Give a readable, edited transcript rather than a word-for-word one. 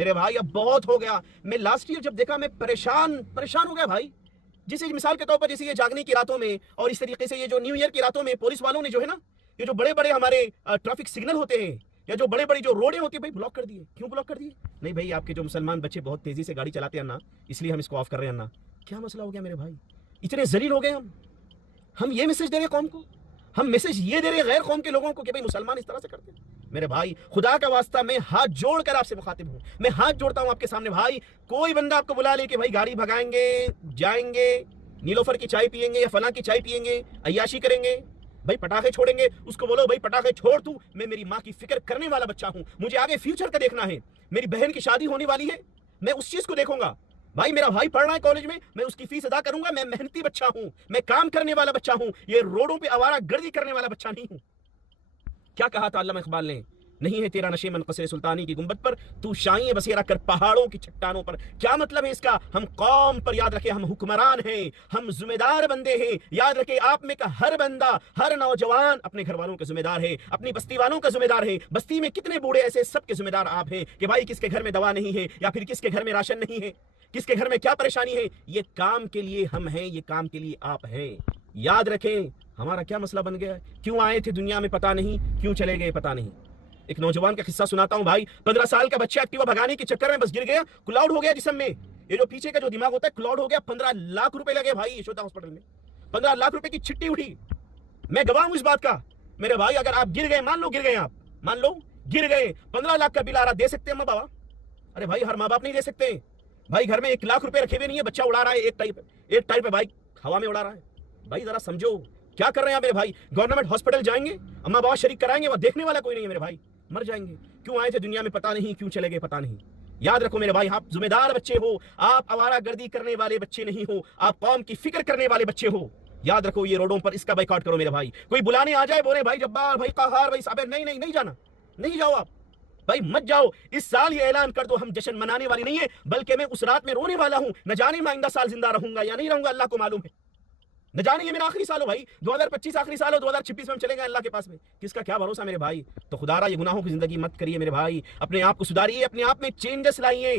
میرے بھائی اب بہت ہو گیا. میں لاسٹ ایئر جب دیکھا میں پریشان ہو گیا بھائی. جیسے مثال کے طور پر جیسے یہ جاگنے کی راتوں میں اور اس طریقے سے یہ جو نیو ایئر کی راتوں میں پولیس والوں نے جو ہے نا یہ جو بڑے بڑے ہمارے ٹریفک سگنل ہوتے ہیں یا جو بڑے بڑی جو روڈیں ہوتی ہیں بھائی بلاک کر دیے. کیوں بلاک کر دیے؟ نہیں بھائی آپ کے جو مسلمان بچے بہت تیزی سے گاڑی چلاتے ہیں نا اس لیے ہم اس کو آف کر رہے ہیں نا. کیا مسئلہ ہو گیا میرے بھائی؟ اتنے ذلیل ہو گئے ہم یہ میسج دے رہے ہیں قوم کو, ہم میسج یہ دے رہے ہیں غیر قوم کے لوگوں کو کہ بھائی مسلمان اس طرح سے کرتے ہیں. میرے بھائی خدا کا واسطہ میں ہاتھ جوڑ کر آپ سے مخاطب ہوں, میں ہاتھ جوڑتا ہوں آپ کے سامنے بھائی. کوئی بندہ آپ کو بلا لے کہ بھائی گاڑی بھگائیں گے, جائیں گے, نیلوفر کی چائے پیئیں گے یا فلاں کی چائے پیئیں گے, عیاشی کریں گے, بھائی پٹاخے چھوڑیں گے, اس کو بولو بھائی پٹاخے چھوڑ تو, میں میری ماں کی فکر کرنے والا بچہ ہوں, مجھے آگے فیوچر کا دیکھنا ہے, میری بہن کی شادی ہونے والی ہے, میں اس چیز کو دیکھوں گا. بھائی میرا بھائی پڑھ رہا ہے کالج میں اس کی فیس ادا کروں گا. میں محنتی بچہ ہوں, میں کام کرنے والا بچہ ہوں, یہ روڈوں پہ آوارہ گردی کرنے والا بچہ نہیں ہوں. کیا کہا تھا علامہ اقبال نے؟ نہیں ہے تیرا نشے من قصر سلطانی کی گنبد پر, تو شائیں بسیرا کر پہاڑوں کی چٹانوں پر. کیا مطلب ہے اس کا؟ ہم قوم پر یاد رکھے ہم حکمران ہیں, ہم ذمہ دار بندے ہیں. یاد رکھے آپ میں کا ہر بندہ, ہر نوجوان اپنے گھر والوں کا ذمہ دار ہے, اپنی بستی والوں کا ذمہ دار ہے. بستی میں کتنے بوڑھے ایسے, سب کے ذمہ دار آپ ہیں کہ بھائی کس کے گھر میں دوا نہیں ہے یا پھر کس کے گھر میں راشن نہیں ہے, کس کے گھر میں کیا پریشانی ہے. یہ کام کے لیے ہم ہیں, یہ کام کے لیے آپ ہیں. یاد رکھیں ہمارا کیا مسئلہ بن گیا ہے, کیوں آئے تھے دنیا میں پتہ نہیں, کیوں چلے گئے پتہ نہیں. ایک نوجوان کا قصہ سناتا ہوں بھائی. 15 سال کا بچہ ایکٹیوا بھگانے کے چکر میں بس گر گیا, کلاؤڈ ہو گیا جسم میں, یہ جو پیچھے کا جو دماغ ہوتا ہے کلاؤڈ ہو گیا. 15 لاکھ روپے لگے بھائی یشودا ہاسپٹل میں, 15 لاکھ روپے کی چھٹی اٹھی. میں گواہ ہوں اس بات کا. میرے بھائی اگر آپ گر گئے, مان لو گر گئے, آپ مان لو گر گئے, 15 لاکھ کا بل آ رہا, دے سکتے ہیں ماں بابا؟ ارے بھائی ہر ماں باپ نہیں دے سکتے. بھائی گھر میں 1 لاکھ روپے رکھے ہوئے نہیں ہے, بچہ اڑا رہا ہے ایک ٹائپ پہ بائک ہوا میں اڑا رہا ہے. بھائی ذرا سمجھو کیا کر رہے ہیں میرے بھائی. گورنمنٹ ہاسپٹل جائیں گے, ماں بابا شریک کرائیں گے, وہ دیکھنے والا کوئی نہیں ہے میرے بھائی, مر جائیں گے. کیوں آئے تھے دنیا میں پتہ نہیں, کیوں چلے گئے پتہ نہیں. یاد رکھو میرے بھائی آپ ذمہ دار بچے ہو, آپ آوارہ گردی کرنے والے بچے نہیں ہو, آپ قوم کی فکر کرنے والے بچے ہو. یاد رکھو یہ روڈوں پر اس کا بائیکاٹ کرو میرے بھائی. کوئی بلانے آ جائے بولے بھائی جبار, بھائی قہار, بھائی صابر, نہیں جانا, نہیں جاؤ آپ بھائی, مت جاؤ. اس سال یہ اعلان کر دو ہم جشن منانے والی نہیں ہے, بلکہ میں اس رات میں رونے والا ہوں. نہ جانے میں آئندہ سال زندہ رہوں گا یا نہیں رہوں گا, اللہ کو معلوم ہے. نہ جانے یہ میرا آخری سال ہو بھائی, 2025 آخری سال ہو, 2026 میں ہم چلیں گے اللہ کے پاس میں, کس کا کیا بھروسہ میرے بھائی. تو خدا را یہ گناہوں کی زندگی مت کریے میرے بھائی, اپنے آپ کو سدھاریے, اپنے آپ میں چینجز لائیے.